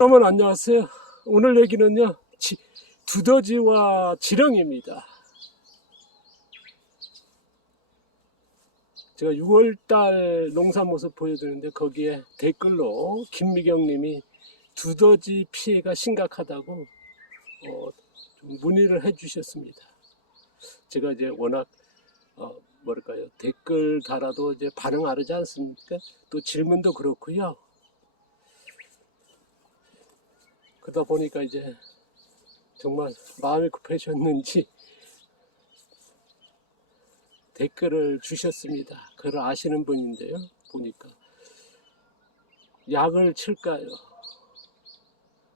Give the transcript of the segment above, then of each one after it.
여러분 안녕하세요. 오늘 얘기는요 두더지와 지렁이입니다. 제가 6월달 농사 모습 보여드리는데 거기에 댓글로 김미경 님이 두더지 피해가 심각하다고 좀 문의를 해 주셨습니다. 제가 이제 워낙 뭐랄까요, 댓글 달아도 이제 반응 안 하지 않습니까? 또 질문도 그렇고요. 그러다 보니까 이제 정말 마음이 급해졌는지 댓글을 주셨습니다. 그걸 아시는 분인데요. 보니까 약을 칠까요?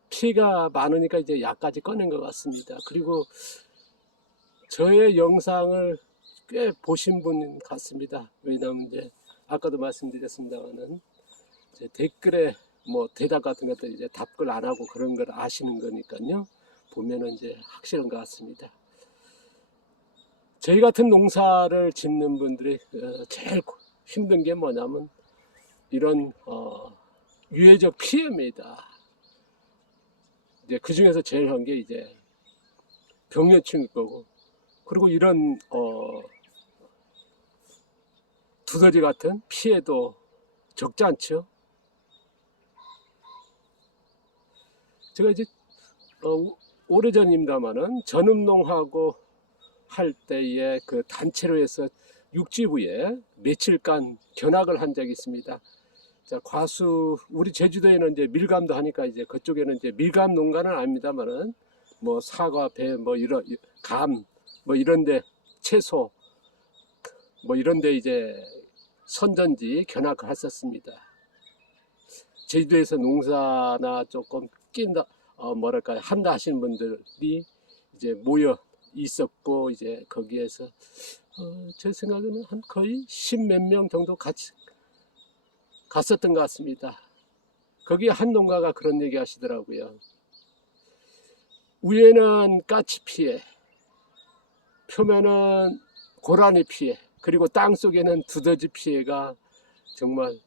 피가 많으니까 이제 약까지 꺼낸 것 같습니다. 그리고 저의 영상을 꽤 보신 분 같습니다. 왜냐하면 이제 아까도 말씀드렸습니다만은 댓글에 뭐 대답 같은 것들 이제 답글 안 하고 그런 걸 아시는 거니까요. 보면은 이제 확실한 것 같습니다. 저희 같은 농사를 짓는 분들이 제일 힘든 게 뭐냐면 이런 유해적 피해입니다. 이제 그 중에서 제일 한 게 이제 병해충일 거고, 그리고 이런 두더지 같은 피해도 적지 않죠. 제가 이제 오래전입니다만은 전음농하고 할 때에 그 단체로 해서 육지부에 며칠간 견학을 한 적이 있습니다. 자, 과수, 우리 제주도에는 이제 밀감도 하니까 이제 그쪽에는 이제 밀감 농가는 아닙니다만은 뭐 사과, 배, 뭐 이런 감, 뭐 이런데 채소, 뭐 이런데 이제 선전지 견학을 했었습니다. 제주도에서 농사나 조금 낀다, 뭐랄까요, 한다 하시는 분들이 이제 모여 있었고, 이제 거기에서 제 생각에는 한 거의 10몇 명 정도 같이 갔었던 것 같습니다. 거기 한 농가가 그런 얘기 하시더라고요. 위에는 까치 피해, 표면은 고라니 피해, 그리고 땅 속에는 두더지 피해가 정말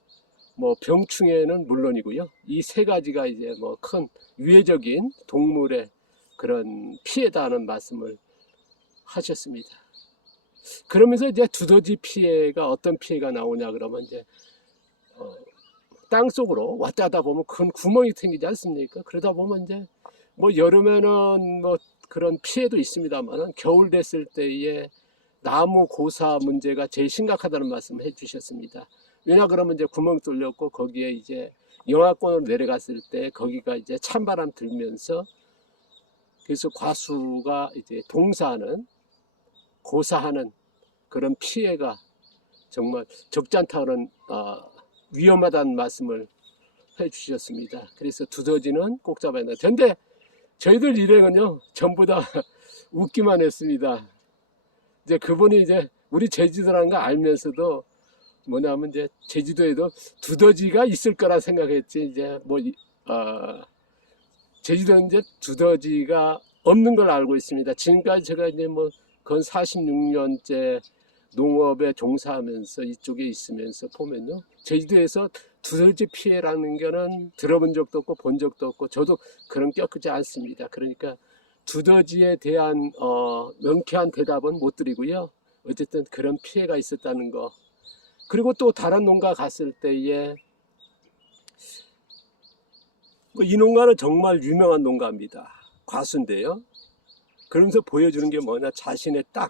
뭐 병충해는 물론이고요. 이 세 가지가 이제 뭐 큰 유해적인 동물의 그런 피해다는 말씀을 하셨습니다. 그러면서 이제 두더지 피해가 어떤 피해가 나오냐 그러면 이제 땅 속으로 왔다 하다 보면 큰 구멍이 생기지 않습니까? 그러다 보면 이제 뭐 여름에는 뭐 그런 피해도 있습니다만 겨울 됐을 때에 나무 고사 문제가 제일 심각하다는 말씀을 해주셨습니다. 왜냐 그러면 이제 구멍 뚫렸고 거기에 이제 영하권으로 내려갔을 때 거기가 이제 찬바람 들면서 그래서 과수가 이제 동사하는 고사하는 그런 피해가 정말 적지 않다는 위험하다는 말씀을 해주셨습니다. 그래서 두더지는 꼭 잡아야 된다. 근데 저희들 일행은요 전부 다 웃기만 했습니다. 이제 그분이 이제 우리 제주도라는 거 알면서도 뭐냐면 이제 제주도에도 두더지가 있을 거라 생각했지 이제 뭐 제주도는 이제 두더지가 없는 걸 알고 있습니다. 지금까지 제가 이제 뭐 건 46년째 농업에 종사하면서 이쪽에 있으면서 보면요 제주도에서 두더지 피해라는 거는 들어본 적도 없고 본 적도 없고 저도 그런 껴크지 않습니다. 그러니까 두더지에 대한 명쾌한 대답은 못 드리고요. 어쨌든 그런 피해가 있었다는 거. 그리고 또 다른 농가 갔을 때에 이 농가는 정말 유명한 농가입니다. 과수인데요. 그러면서 보여주는 게 뭐냐, 자신의 땅.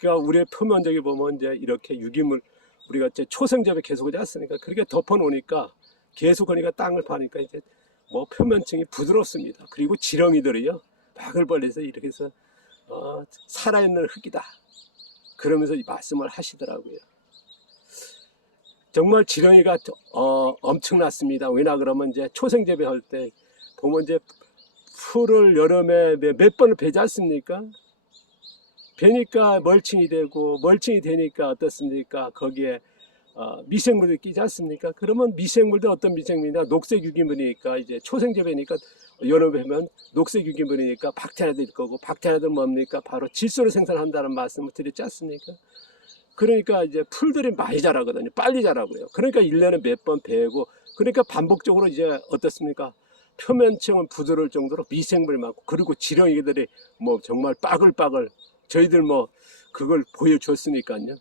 그러니까 우리의 표면적에 보면 이제 이렇게 유기물 우리가 이제 초생접에 계속 하지 않습니까? 그렇게 덮어놓으니까 계속 하니까 땅을 파니까 이제 뭐 표면층이 부드럽습니다. 그리고 지렁이들이요 바글벌려서 이렇게 해서 살아있는 흙이다. 그러면서 이 말씀을 하시더라고요. 정말 지렁이가 엄청났습니다. 왜냐 그러면 이제 초생재배 할 때 보면 이제 풀을 여름에 몇 번을 베지 않습니까? 베니까 멀칭이 되고 멀칭이 되니까 어떻습니까? 거기에 미생물이 끼지 않습니까? 그러면 미생물도 어떤 미생물이냐? 녹색 유기물이니까 이제 초생재배니까 여름에 하면 녹색 유기물이니까 박테리아도 거고 박테리아도 뭡니까? 바로 질소를 생산한다는 말씀을 드렸지 않습니까? 그러니까 이제 풀들이 많이 자라거든요. 빨리 자라고요. 그러니까 1년에 몇 번 베고 그러니까 반복적으로 이제 어떻습니까? 표면층은 부드러울 정도로 미생물이 많고, 그리고 지렁이들이 뭐 정말 빠글빠글, 저희들 뭐 그걸 보여줬으니까요.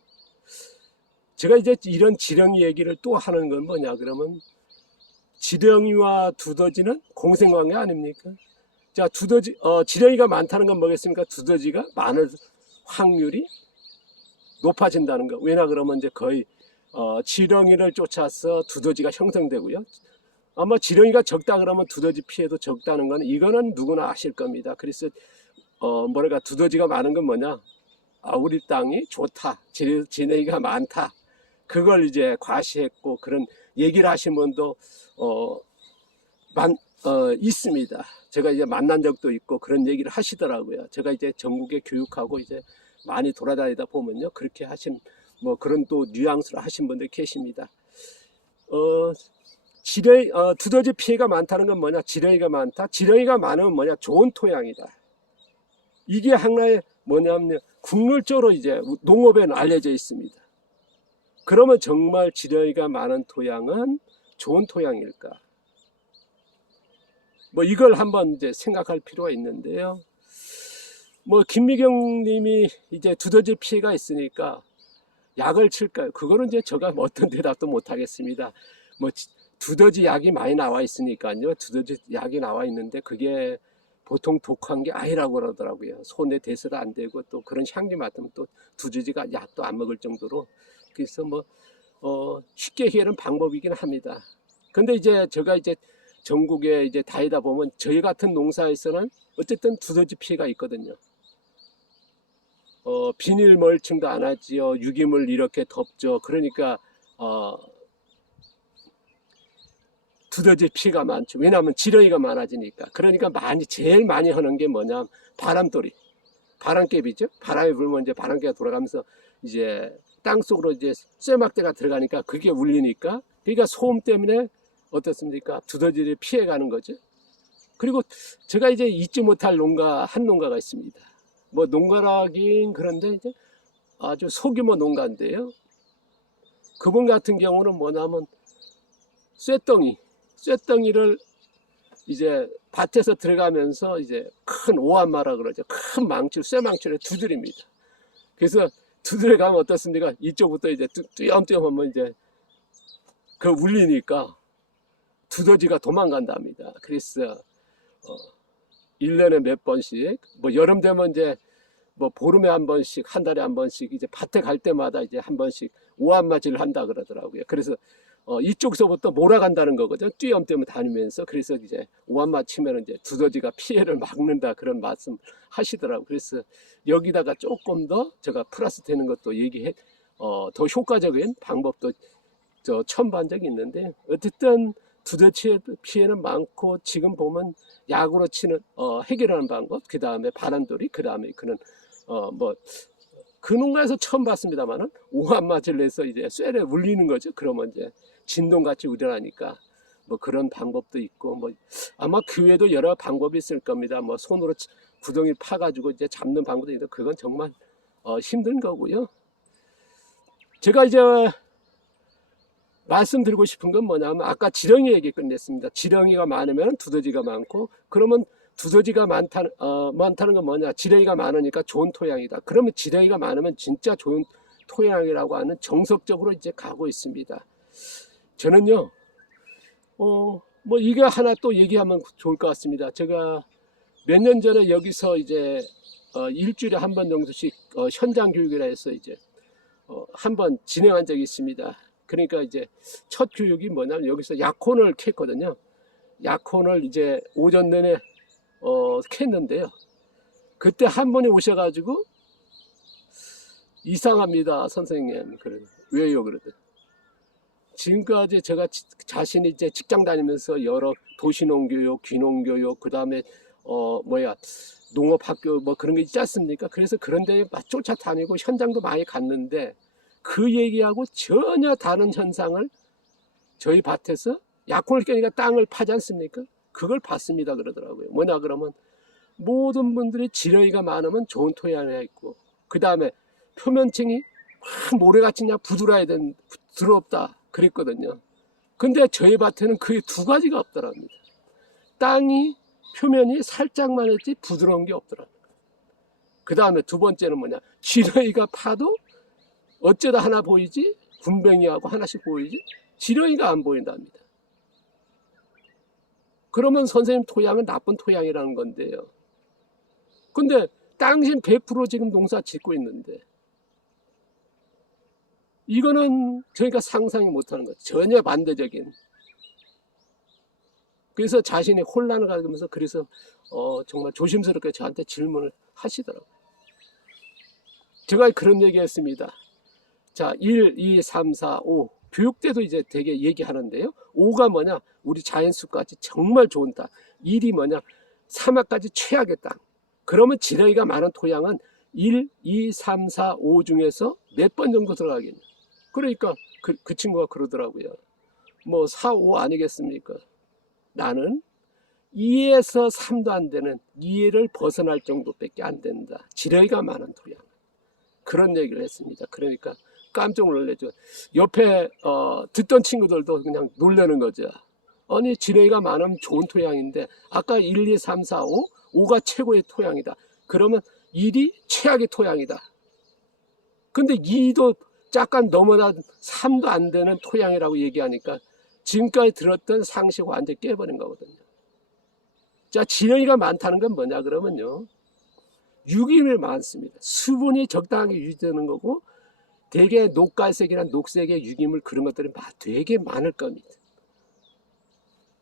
제가 이제 이런 지렁이 얘기를 또 하는 건 뭐냐 그러면, 지렁이와 두더지는 공생관계 아닙니까? 자, 지렁이가 많다는 건 뭐겠습니까? 두더지가 많을 확률이 높아진다는 거. 왜냐 그러면 이제 거의 지렁이를 쫓아서 두더지가 형성되고요. 아마 지렁이가 적다 그러면 두더지 피해도 적다는 건 이거는 누구나 아실 겁니다. 그래서 뭐랄까, 두더지가 많은 건 뭐냐? 우리 땅이 좋다, 지렁이가 많다, 그걸 이제 과시했고, 그런 얘기를 하신 분도 있습니다. 제가 이제 만난 적도 있고 그런 얘기를 하시더라고요. 제가 이제 전국에 교육하고 이제 많이 돌아다니다 보면요, 그렇게 하신 뭐 그런 또 뉘앙스로 하신 분들 계십니다. 두더지 피해가 많다는 건 뭐냐? 지렁이가 많다. 지렁이가 많으면 뭐냐? 좋은 토양이다. 이게 하나의 뭐냐면 국룰적으로 이제 농업에는 알려져 있습니다. 그러면 정말 지렁이가 많은 토양은 좋은 토양일까? 뭐 이걸 한번 이제 생각할 필요가 있는데요. 뭐 김미경 님이 이제 두더지 피해가 있으니까 약을 칠까요? 그거는 이제 제가 어떤 대답도 못 하겠습니다. 뭐 두더지 약이 많이 나와 있으니까요. 두더지 약이 나와 있는데 그게 보통 독한 게 아니라고 그러더라고요. 손에 대서도 안 되고, 또 그런 향기 맡으면 또 두더지가 약도 안 먹을 정도로. 그래서 뭐 쉽게 해결하는 방법이긴 합니다. 근데 이제 제가 이제 전국에 이제 다니다 보면 저희 같은 농사에서는 어쨌든 두더지 피해가 있거든요. 비닐 멀칭도 안 하지요. 유기물 이렇게 덮죠. 그러니까 두더지 피해가 많죠. 왜냐하면 지렁이가 많아지니까. 그러니까 제일 많이 하는 게 뭐냐? 바람돌이, 바람개비죠. 바람이 불면 이제 바람개가 돌아가면서 이제 땅 속으로 이제 쇠막대가 들어가니까 그게 울리니까, 그러니까 소음 때문에 어떻습니까? 두더지를 피해가는 거죠. 그리고 제가 이제 잊지 못할 한 농가가 있습니다. 뭐 농가라긴 그런데 이제 아주 소규모 농가인데요. 그분 같은 경우는 뭐냐면 쇠덩이를 이제 밭에서 들어가면서 이제 큰 오한마라 그러죠. 큰 망치를, 쇠망치를 두드립니다. 그래서 두드려 가면 어떻습니까? 이쪽부터 이제 띄엄띄엄 하면 이제 그 울리니까 두더지가 도망간답니다. 그래서 1년에 몇 번씩, 뭐 여름 되면 이제 뭐 보름에 한 번씩, 한 달에 한 번씩 이제 밭에 갈 때마다 이제 한 번씩 오한마질을 한다 그러더라고요. 그래서 이쪽서부터 몰아간다는 거거든요. 띄엄띄엄 다니면서. 그래서 이제 오한마 치면 이제 두더지가 피해를 막는다, 그런 말씀 하시더라고요. 그래서 여기다가 조금 더 제가 플러스 되는 것도 더 효과적인 방법도 첨부한 적이 있는데, 어쨌든 두더지 피해는 많고, 지금 보면 약으로 치는 해결하는 방법, 그 다음에 바람돌이, 그 다음에 그런 그 농가에서 처음 봤습니다만은 오한마질을 해서 이제 쇠를 울리는 거죠. 그러면 이제 진동같이 우려나니까 뭐 그런 방법도 있고, 뭐 아마 그 외에도 여러 방법이 있을 겁니다. 뭐 손으로 구덩이 파가지고 이제 잡는 방법도 있는데 그건 정말 힘든 거고요. 제가 이제 말씀드리고 싶은 건 뭐냐면, 아까 지렁이 얘기 끝냈습니다. 지렁이가 많으면 두더지가 많고, 그러면 두더지가 많다는 건 뭐냐? 지렁이가 많으니까 좋은 토양이다. 그러면 지렁이가 많으면 진짜 좋은 토양이라고 하는 정석적으로 이제 가고 있습니다. 저는요, 뭐 이게 하나 또 얘기하면 좋을 것 같습니다. 제가 몇 년 전에 여기서 이제 일주일에 한 번 정도씩 현장 교육이라 해서 이제 한 번 진행한 적이 있습니다. 그러니까 이제 첫 교육이 뭐냐면 여기서 약혼을 캤거든요. 약혼을 이제 오전 내내 캤는데요. 그때 한 분이 오셔가지고 이상합니다, 선생님. 왜요? 그러더니 지금까지 제가 자신이 이제 직장 다니면서 여러 도시농교육, 귀농교육, 그 다음에 농업학교 뭐 그런 게 있지 않습니까? 그래서 그런 데 쫓아다니고 현장도 많이 갔는데 그 얘기하고 전혀 다른 현상을 저희 밭에서 약혼을 깨니까 땅을 파지 않습니까? 그걸 봤습니다 그러더라고요. 뭐냐 그러면 모든 분들이 지렁이가 많으면 좋은 토양에 있고, 그 다음에 표면층이 막 모래같이 그냥 부드럽다 그랬거든요. 근데 저희 밭에는 그 두 가지가 없더랍니다. 땅이 표면이 살짝만 했지 부드러운 게 없더랍니다. 그 다음에 두 번째는 뭐냐, 지렁이가 파도 어쩌다 하나 보이지, 군뱅이하고 하나씩 보이지, 지렁이가 안 보인답니다. 그러면 선생님 토양은 나쁜 토양이라는 건데요. 근데 당신 100% 지금 농사 짓고 있는데 이거는 저희가 상상이 못하는 거죠. 전혀 반대적인. 그래서 자신의 혼란을 가지면서 그래서 정말 조심스럽게 저한테 질문을 하시더라고요. 제가 그런 얘기했습니다. 자, 1, 2, 3, 4, 5 교육 때도 이제 되게 얘기하는데요. 5가 뭐냐, 우리 자연숲까지 정말 좋은 땅. 1이 뭐냐, 사막까지 최악의 땅. 그러면 지렁이가 많은 토양은 1, 2, 3, 4, 5 중에서 몇 번 정도 들어가겠냐. 그러니까 그 친구가 그러더라고요. 뭐 4, 5 아니겠습니까? 나는 2에서 3도 안 되는 2를 벗어날 정도밖에 안 된다. 지렁이가 많은 토양. 그런 얘기를 했습니다. 그러니까 깜짝 놀랐죠. 옆에 듣던 친구들도 그냥 놀라는 거죠. 아니, 지렁이가 많은 좋은 토양인데 아까 1, 2, 3, 4, 5 5가 최고의 토양이다. 그러면 1이 최악의 토양이다. 근데 2도 약간 넘어다 3도 안 되는 토양이라고 얘기하니까 지금까지 들었던 상식 완전 깨버린 거거든요. 자, 지렁이가 많다는 건 뭐냐 그러면요, 유기물이 많습니다. 수분이 적당하게 유지되는 거고, 되게 녹갈색이나 녹색의 유기물 그런 것들이 되게 많을 겁니다.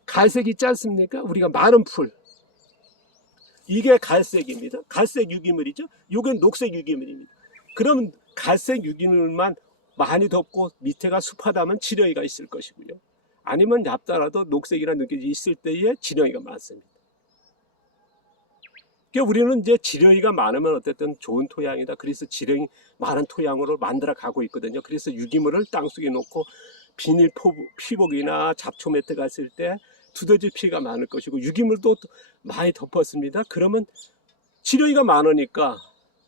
갈색 있지 않습니까? 우리가 마른 풀, 이게 갈색입니다. 갈색 유기물이죠. 이건 녹색 유기물입니다. 그러면 갈색 유기물만 많이 덮고 밑에가 습하다면 지렁이가 있을 것이고요. 아니면 얇더라도 녹색이나 느낌이 있을 때에 지렁이가 많습니다. 그러니까 우리는 이제 지렁이가 많으면 어쨌든 좋은 토양이다. 그래서 지렁이 많은 토양으로 만들어 가고 있거든요. 그래서 유기물을 땅속에 놓고 비닐 피복이나 잡초 매트가 있을 때 두더지 피해가 많을 것이고, 유기물도 많이 덮었습니다. 그러면 지렁이가 많으니까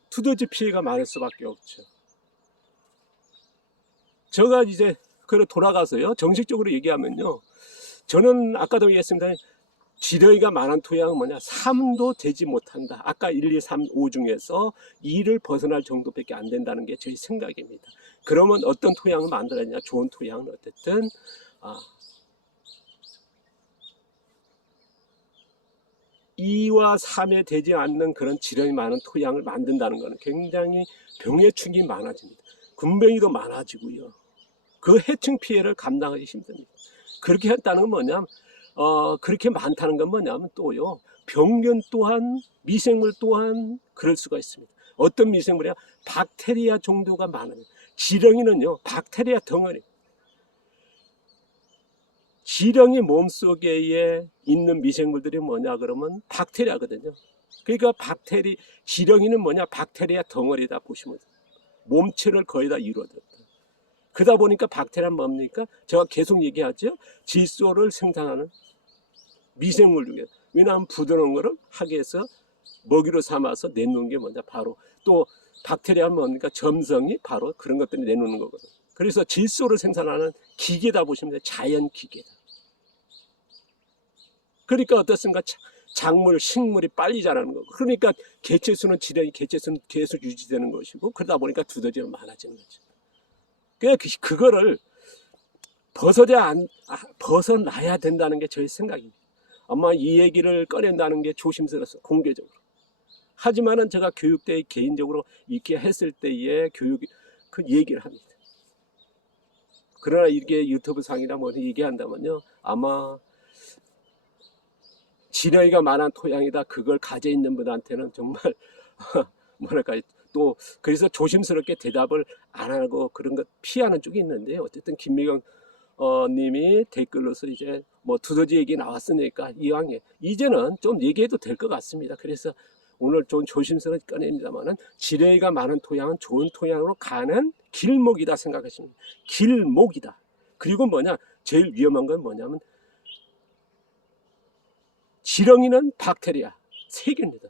두더지 피해가 많을 수밖에 없죠. 제가 이제 돌아가서요, 정식적으로 얘기하면요, 저는 아까도 얘기했습니다. 지렁이가 많은 토양은 뭐냐, 3도 되지 못한다. 아까 1, 2, 3, 5 중에서 2를 벗어날 정도밖에 안 된다는 게 저희 생각입니다. 그러면 어떤 토양을 만들었냐, 좋은 토양은 어쨌든 2와 3에 되지 않는 그런 지렁이 많은 토양을 만든다는 것은 굉장히 병의 충격이 많아집니다. 군뱅이도 많아지고요. 그 해충 피해를 감당하기 힘듭니다. 그렇게 했다는 건 뭐냐면, 그렇게 많다는 건 뭐냐면 또요, 병균 또한, 미생물 또한 그럴 수가 있습니다. 어떤 미생물이야? 박테리아 정도가 많아요. 지렁이는요, 박테리아 덩어리. 지렁이 몸속에 있는 미생물들이 뭐냐 그러면 박테리아거든요. 그러니까 지렁이는 뭐냐, 박테리아 덩어리다 보시면 돼요. 몸체를 거의 다 이루어졌다. 그러다 보니까 박테리아는 뭡니까? 제가 계속 얘기하죠. 질소를 생산하는 미생물 중에, 왜냐하면 부드러운 거를 하게 해서 먹이로 삼아서 내놓는 게 뭐냐, 바로 또 박테리아는 뭡니까? 점성이 바로 그런 것들이 내놓는 거거든요. 그래서 질소를 생산하는 기계다 보시면 돼요. 자연 기계다. 그러니까 어떻습니까? 작물, 식물이 빨리 자라는 거고, 그러니까 개체수는 지렁이 개체수는 계속 유지되는 것이고, 그러다 보니까 두더지는 많아지는 거죠. 그러니까 그거를 벗어나야 된다는 게 저희 생각입니다. 아마 이 얘기를 꺼낸다는 게 조심스러워서 공개적으로. 하지만은 제가 교육 때 개인적으로 이렇게 했을 때의 그 얘기를 합니다. 그러나 이게 유튜브 상이나 뭐 얘기한다면요, 아마 지렁이가 많은 토양이다, 그걸 가져 있는 분한테는 정말 뭐랄까, 또 그래서 조심스럽게 대답을 안 하고 그런 것 피하는 쪽이 있는데요. 어쨌든 김미경 님이 댓글로서 이제 뭐 두더지 얘기 나왔으니까 이왕에 이제는 좀 얘기해도 될 것 같습니다. 그래서 오늘 좀 조심스럽게 꺼냅니다만은, 지렁이가 많은 토양은 좋은 토양으로 가는 길목이다 생각하시면 돼요. 길목이다. 그리고 뭐냐, 제일 위험한 건 뭐냐면, 지렁이는 박테리아, 세균입니다.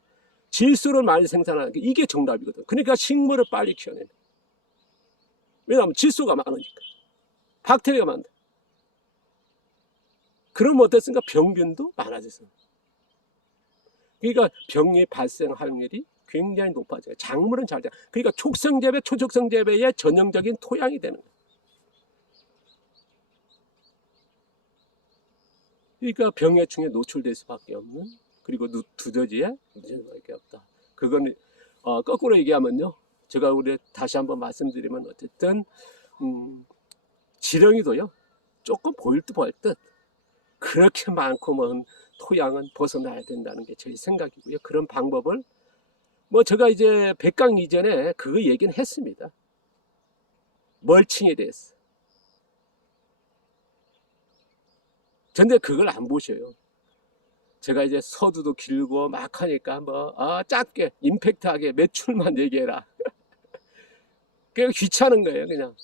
질소를 많이 생산하는 게 이게 정답이거든. 그러니까 식물을 빨리 키워내는. 왜냐하면 질소가 많으니까. 박테리아가 많다. 그럼 어떻습니까? 병균도 많아져서. 그러니까 병이 발생할 확률이 굉장히 높아져요. 작물은 잘 돼. 그러니까 촉성재배, 초촉성재배의 전형적인 토양이 되는 거예요. 그러니까 병해충에 노출될 수밖에 없는, 그리고 두더지에 문제될 수밖에 없다. 그건 거꾸로 얘기하면요. 제가 우리 다시 한번 말씀드리면 어쨌든 지렁이도요. 조금 보일 듯 볼 듯 그렇게 많고 먼 토양은 벗어나야 된다는 게 제 생각이고요. 그런 방법을 뭐 제가 이제 100강 이전에 그거 얘기는 했습니다. 멀칭에 대해서. 근데 그걸 안 보셔요. 제가 이제 서두도 길고 막 하니까 뭐 짧게 임팩트하게 매출만 얘기해라. 그냥 귀찮은 거예요. 그냥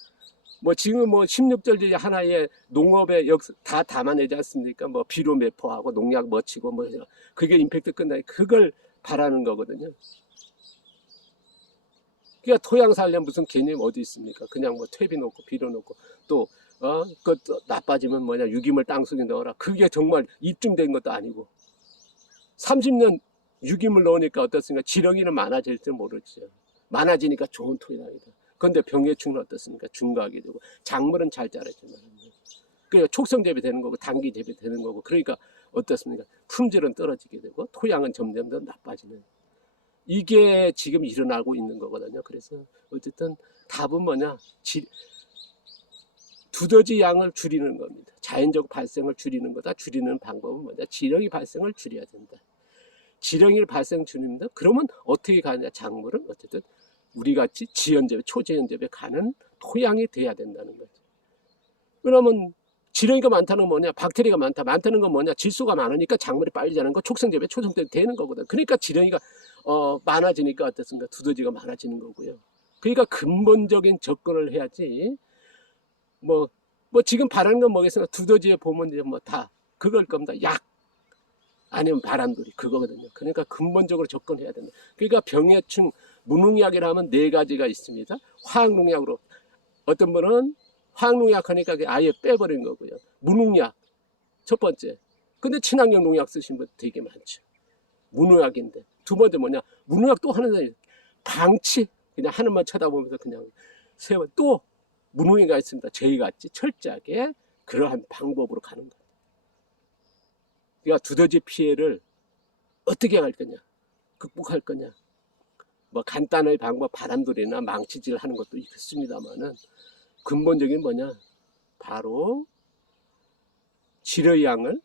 뭐 지금 뭐 16절 하나의 농업의 역사 다 담아내지 않습니까? 뭐 비료 매포하고 농약 멋지고 뭐 그게 임팩트 끝나니 그걸 바라는 거거든요. 그러니까 토양 살려 무슨 개념 어디 있습니까? 그냥 뭐 퇴비 놓고 비료 놓고 또 그 나빠지면 뭐냐 유기물 땅속에 넣어라. 그게 정말 입증된 것도 아니고 30년 유기물 넣으니까 어떻습니까? 지렁이는 많아질지 모르죠. 많아지니까 좋은 토양이다. 그런데 병해충은 어떻습니까? 중과하게 되고 작물은 잘 자라지만 그러니까 촉성 재배되는 거고 단기 재배되는 거고 그러니까 어떻습니까? 품질은 떨어지게 되고 토양은 점점 더 나빠지는 이게 지금 일어나고 있는 거거든요. 그래서 어쨌든 답은 뭐냐? 두더지 양을 줄이는 겁니다. 자연적 발생을 줄이는 거다. 줄이는 방법은 뭐냐? 지렁이 발생을 줄여야 된다. 지렁이 발생 줄입니다. 그러면 어떻게 가느냐? 작물은 어쨌든 우리 같이 지연재배, 초지연재배 가는 토양이 돼야 된다는 거죠. 그러면 지렁이가 많다는 뭐냐? 박테리아가 많다. 많다는 건 뭐냐? 질소가 많으니까 작물이 빨리 자라는 거 촉성재배, 초성재배 되는 거거든. 그러니까 지렁이가 많아지니까 어떻습니까? 두더지가 많아지는 거고요. 그러니까 근본적인 접근을 해야지. 뭐 지금 바라는 건 뭐겠습니까? 두더지에 보면 이제 뭐 다 그걸 겁니다. 약 아니면 바람돌이 그거거든요. 그러니까 근본적으로 접근해야 된다. 그러니까 병해충 무농약이라면 4가지가 있습니다. 화학농약으로 어떤 분은 화학농약 하니까 아예 빼버린 거고요. 무농약 첫 번째. 근데 친환경 농약 쓰신 분 되게 많죠. 무농약인데 두 번째 뭐냐? 무농약 또 하는 방치 그냥 하늘만 쳐다보면서 그냥 세워 또 무농약이 있습니다. 저희 같이 철저하게 그러한 방법으로 가는 거예요. 그러니까 두더지 피해를 어떻게 할 거냐, 극복할 거냐. 뭐 간단한 방법, 바람돌이나 망치질 하는 것도 있습니다만은 근본적인 뭐냐, 바로 지렁이 양을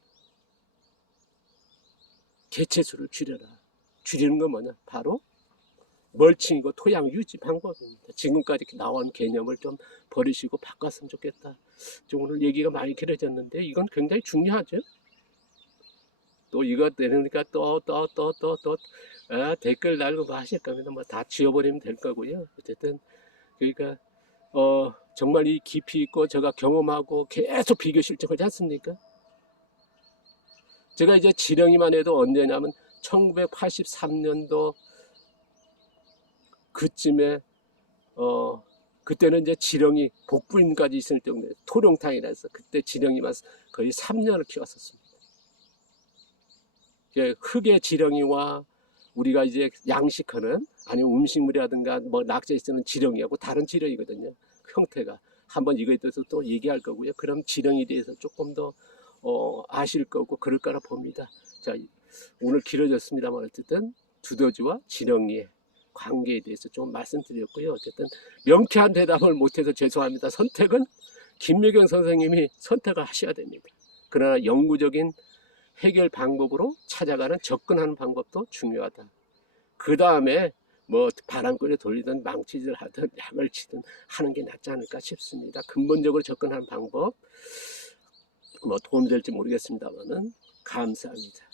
개체수를 줄여라. 줄이는 건 뭐냐, 바로 멀칭이고 토양 유지 방법입니다. 지금까지 나온 개념을 좀 버리시고 바꿨으면 좋겠다. 좀 오늘 얘기가 많이 길어졌는데 이건 굉장히 중요하죠. 또 이거 내놓으니까 또 댓글 달고 뭐 하실 겁니다. 뭐 다 지워버리면 될 거고요. 어쨌든 그러니까 정말 이 깊이 있고 제가 경험하고 계속 비교 실증하지 않습니까? 제가 이제 지렁이만 해도 언제냐면 1983년도 그쯤에 그때는 이제 지렁이 복부인까지 있을 정도에 토룡탕이라서 그때 지렁이만 거의 3년을 키웠었습니다. 흙의 지렁이와 우리가 이제 양식하는 아니면 음식물이라든가 뭐 낙지에 쓰는 지렁이하고 다른 지렁이거든요. 형태가 한번 이거에 대해서 또 얘기할 거고요. 그럼 지렁이에 대해서 조금 더 아실 거고 그럴 거라 봅니다. 자, 오늘 길어졌습니다만 어쨌든 두더지와 지렁이의 관계에 대해서 좀 말씀드렸고요. 어쨌든 명쾌한 대답을 못해서 죄송합니다. 선택은 김미경 선생님이 선택을 하셔야 됩니다. 그러나 영구적인 해결 방법으로 찾아가는 접근하는 방법도 중요하다. 그 다음에 뭐 바람거리 돌리든 망치질 하든 약을 치든 하는 게 낫지 않을까 싶습니다. 근본적으로 접근하는 방법 뭐 도움이 될지 모르겠습니다만은 감사합니다.